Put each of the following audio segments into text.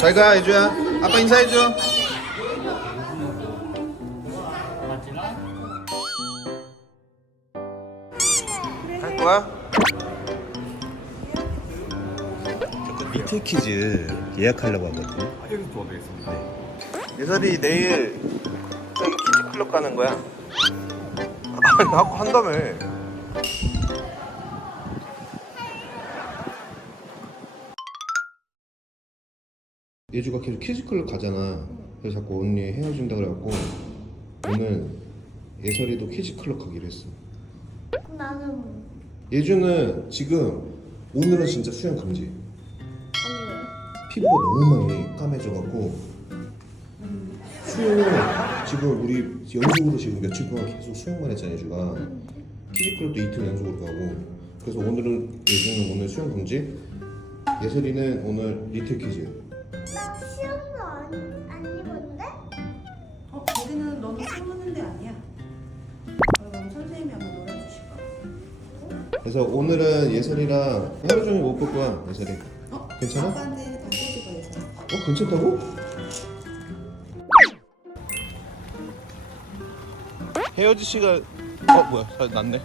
잘가 예주야 아빠 인사해줘 갈 거야? 리틀 키즈 예약하려고 하거든 여기 도와드리겠습니다. 예설이 내일 저기 키즈 클럽 가는 거야 아까 한다며 예주가 계속 키즈클럽 가잖아. 그래서 자꾸 언니 헤어진다 그래갖고 오늘 예설이도 키즈클럽 가기로 했어. 나는 예주는 지금 오늘은 진짜 수영 금지. 아니 피부가 너무 많이 까매져갖고 수영을 지금 우리 연속으로 지금 며칠 동안 계속 수영만 했잖아 예주가 키즈클럽도 이틀 연속으로 가고 그래서 오늘은 예주는 오늘 수영 금지 예설이는 오늘 리틀 키즈 안, 안 입었는데? 어, 거기는 너무 참는 데 아니야. 어, 그럼 선생님이 한번 놀아주실 거야. 그래서 오늘은 예설이랑 하루 종일 못 볼 거야 예설이 어? 괜찮아? 아빠한테 다 꼬집어 해서. 어 괜찮다고? 헤어지 씨가 어 뭐야 잘 났네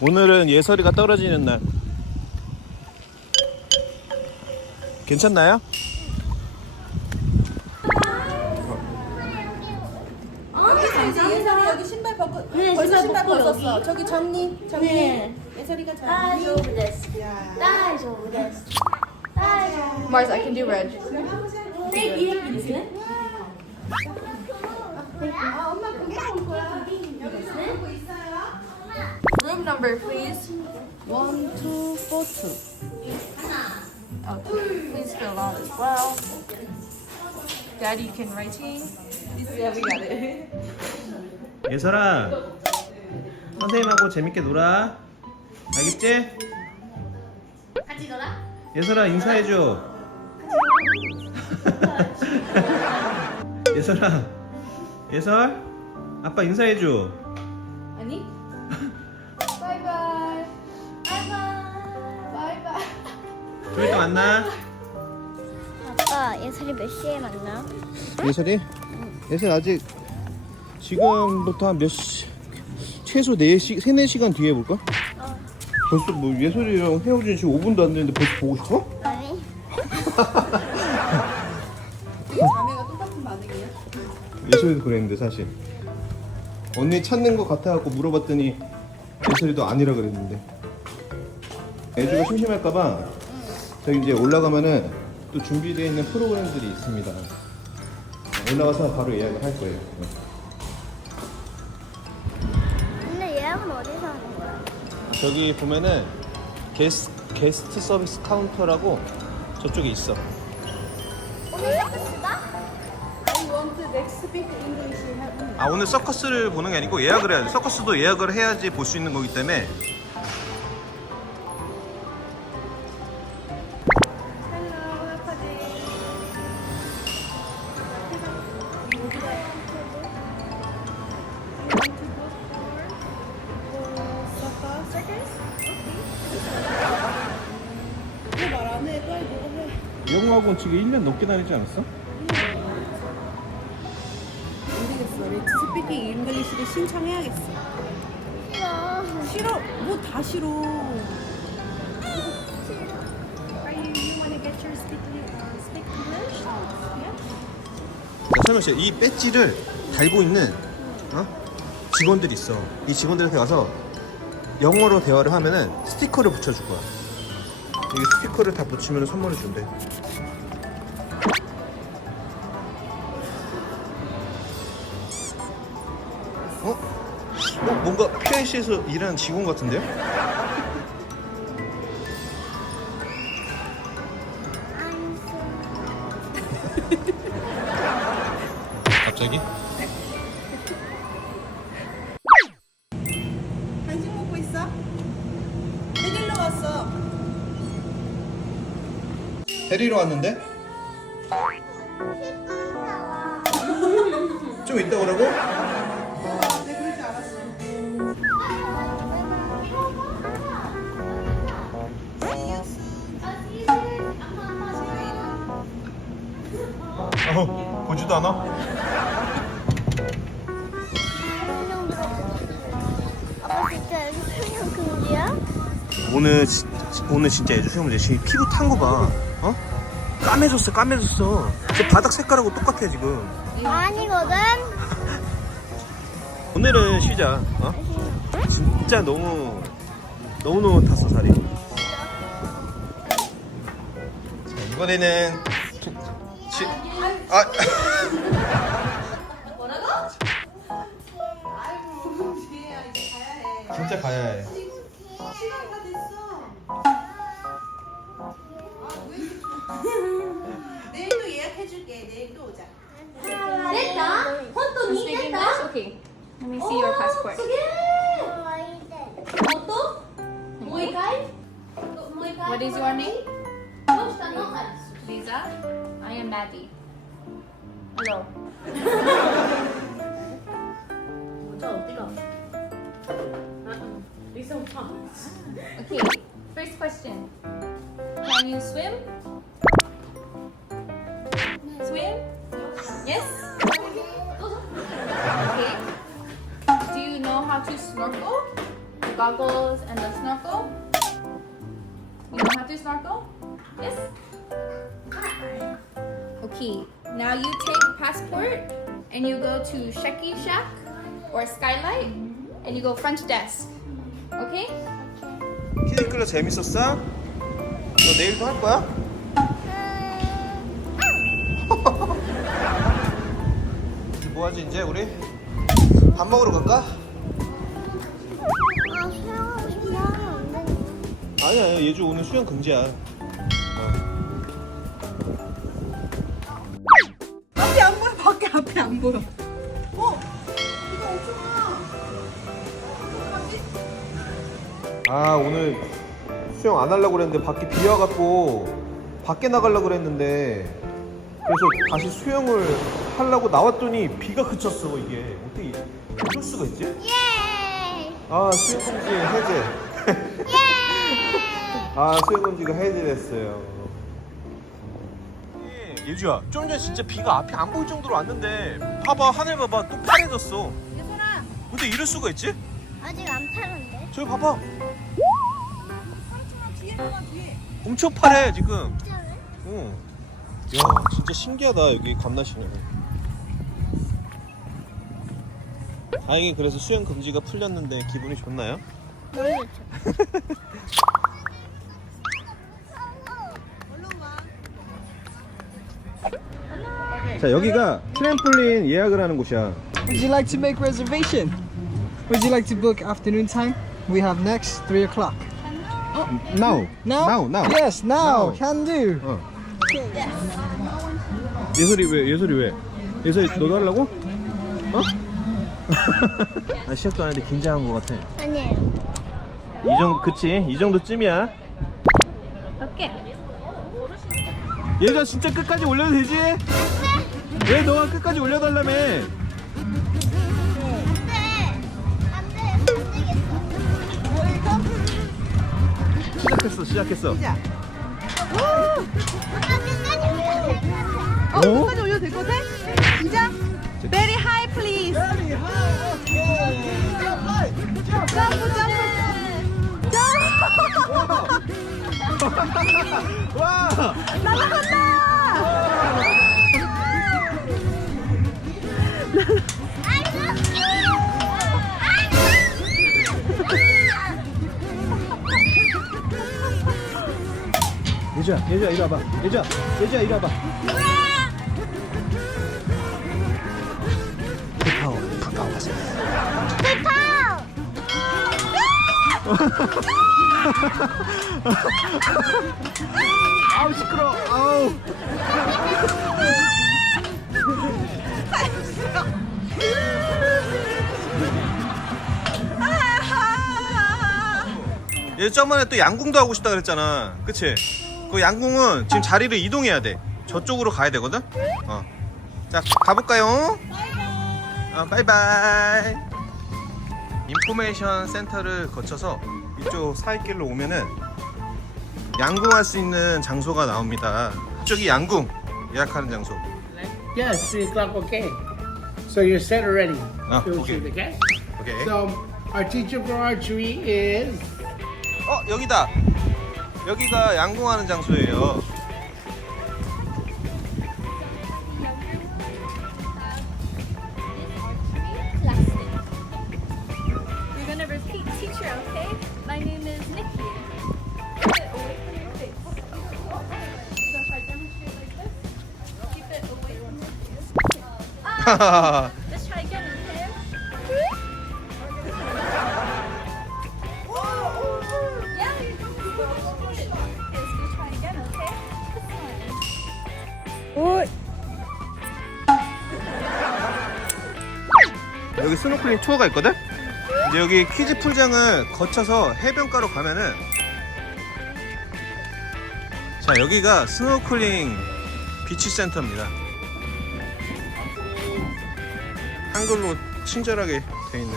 오늘은 예설이가 떨어지는 날 괜찮나요? 예설이 여기 신발 벗고 네, 벌써 신발 신발 벗고 벗었어. 여기. 저기 전니 전니 네. 예설이가 I 전니. love this. I love this. I Mars, I can do red. love Thank you. 아 엄마 그게 올 거야. 여기 보고 있어요. Room number, please. One, two, four, two. 하나. Okay, please fill out as well. Daddy can writing. Yeah, we got it. 예설아 선생님하고 재밌게 놀아 알겠지? 같이 놀아? 예설아 인사해줘 예설아 예설 아빠 인사해줘 좀 이따 만나 아빠, 예슬이 몇 시에 만나? 예설이? 예설 아직 지금부터 한 몇 시, 최소 4시, 3, 4시간 뒤에 볼까? 벌써 뭐 예설이랑 헤어진 지금 5분도 안 됐는데 벌써 보고 싶어? 아니. 자매가 똑같은 반응이야. 예설이도 그랬는데 사실 언니 찾는 거 같아갖고 물어봤더니 예설이도 아니라 그랬는데 애주가 심심할까봐 저기 이제 올라가면은 또 준비되어 있는 프로그램들이 있습니다 올라가서 바로 예약을 할 거예요 근데 예약은 어디서 하는 거야? 저기 보면은 게스, 게스트 서비스 카운터라고 저쪽에 있어 오늘 서비스가? I want the next speak English. 아 오늘 서커스를 보는 게 아니고 예약을 해야 돼 서커스도 예약을 해야지 볼 수 있는 거기 때문에 영어학원 지금 1년 넘게 다니지 않았어? 모르겠어. 레츠 스피킹 잉글리시를 신청해야겠어. 싫어. 싫어. 뭐 다 싫어. Uh? Yeah. 설명 씨, 이 배지를 달고 있는 어? 직원들이 있어. 이 직원들한테 가서 영어로 대화를 하면은 스티커를 붙여줄 거야. 여기 스티커를 다 붙이면 선물을 준대. 어? 어? 뭔가 PIC에서 일하는 직원 같은데요? 데리러 왔는데? 좀 이따 오라고? 어, 보지도 않아? 오늘 오늘 진짜 애주 수영 문제 지금 피부 탄 거 봐. 어? 까매졌어, 까매졌어. 저 바닥 색깔하고 똑같아 지금. 아니거든. 오늘은 쉬자. 어? 진짜 너무 너무 너무 탔어 살이. 자 이번에는 시, 아 해. 진짜 가야 해. Speaking English? Okay. Let me see your passport. What is your name? Lisa. I am Maddie. Hello. Okay. First question. Can you? Swim? How to snorkel? Goggles and the snorkel? You know how to snorkel? Yes? Okay. Now you take passport and you go to Shecky Shack or Skylight and you go front desk. Okay? 키즈클럽 재밌었어? 너 내일도 할 거야? 뭐하지 이제 우리? 밥 먹으러 갈까? 아니야 예주 오늘 수영 금지야. 앞에 안 보여. 밖에 앞에 안 보여. 어? 이거 엄청나. 어떡하지? 아 오늘 수영 안 하려고 그랬는데 밖에 비 와갖고 밖에 나가려고 그랬는데 그래서 다시 수영을 하려고 나왔더니 비가 그쳤어 이게 어떻게 이럴 수가 있지? 예. 아 수영 금지 해제 아 수영 금지가 해제됐어요 예주야 좀 전에 진짜 비가 앞이 안 보일 정도로 왔는데 봐봐 하늘 봐봐 또 파래졌어 예솔아 근데 이럴 수가 있지? 아직 안 타는데. 저기 봐봐 파랗지만 뒤에 봐봐 뒤에. 엄청 파래 지금 진짜네? 어. 야, 진짜 신기하다 여기 감나시는. 다행히 그래서 수영 금지가 풀렸는데 기분이 좋나요? 너무 좋죠. 자 여기가 트램폴린 예약을 하는 곳이야. Would you like to make reservation? Would you like to book afternoon time? We have next three o'clock. Now. Now? Now. Now. Yes, now. Now. Can do. 어. 예솔이 왜? 예솔이 왜? 예솔이 너도 하려고? 어? 아 시작도 안 했는데 긴장한 것 같아. 아니에요. 이 정도 그치? 이 정도쯤이야. 오케이. 얘가 진짜 끝까지 올려도 되지? 왜 너가 끝까지 올려달라며? 네. 안 돼. 안 되겠어. 시작했어 시작했어. 시작. 오빠 끝까지 올려도 될것 같아. 어? 어? 끝까지 올려도 될 것 같아? 진짜? Very high please. 점프 점프. 와! 예주야, 예주야 이리 와봐. 예주야, 예주야 이리 와봐. 파워, 파워 가세요. 아우 시끄러. 아우. 얘 저번에 또 양궁도 하고 싶다 그랬잖아. 그치? 그 양궁은 지금 자리를 이동해야 돼. 저쪽으로 가야 되거든? 어. 자, 가볼까요? 어, 바이바이. 인포메이션 센터를 거쳐서 이쪽 사이길로 오면은 양궁할 수 있는 장소가 나옵니다. 이쪽이 양궁 예약하는 장소. Yes, three o'clock. Okay. So you're set already. Ah, to okay. shoot, okay. 오케이. So our teacher for archery is 어 여기다. 여기가 양궁하는 장소예요. 스노클링 투어가 있거든? 이제 여기 키즈 풀장을 거쳐서 해변가로 가면은 자 여기가 스노클링 비치 센터입니다 한글로 친절하게 돼 있는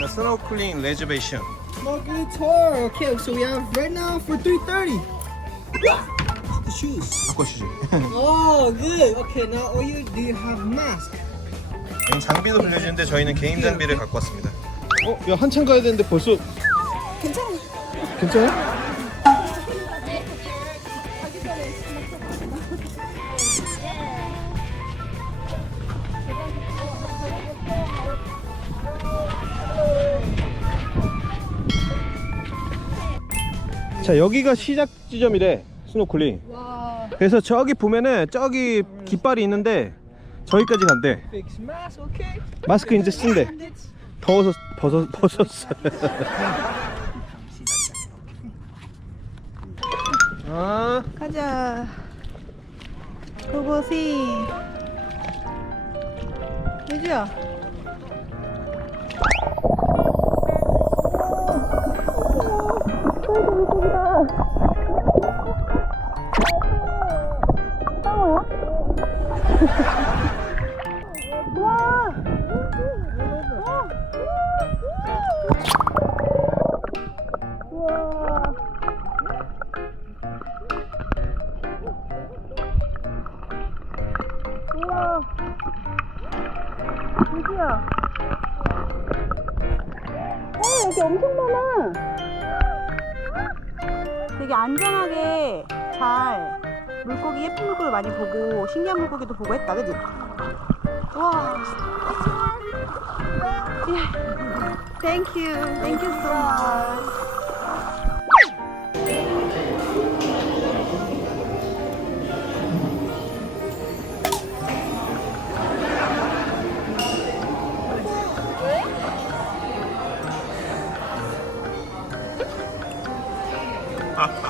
자, 스노클링 레저베이션 Snorkeling tour. Okay, so we have right now for 3:30. The shoes. 바꿔주지 Oh, good. Okay, now all you do you have mask? 장비도 빌려주는데 저희는 개인 장비를 갖고 왔습니다 어? 야 한참 가야 되는데 벌써 괜찮아 괜찮아? 자 여기가 시작 지점이래 스노클링 그래서 저기 보면은 저기 깃발이 있는데 저기까지 간대. 마스크 이제 쓴대 더워서 벗어, 벗었어 아 가자. 그곳이 예주야. 정말 물고기 예쁜 물고기 많이 보고 신기한 물고기도 보고 했다 그지? 와. 예. Thank you. Thank you so much. Ha.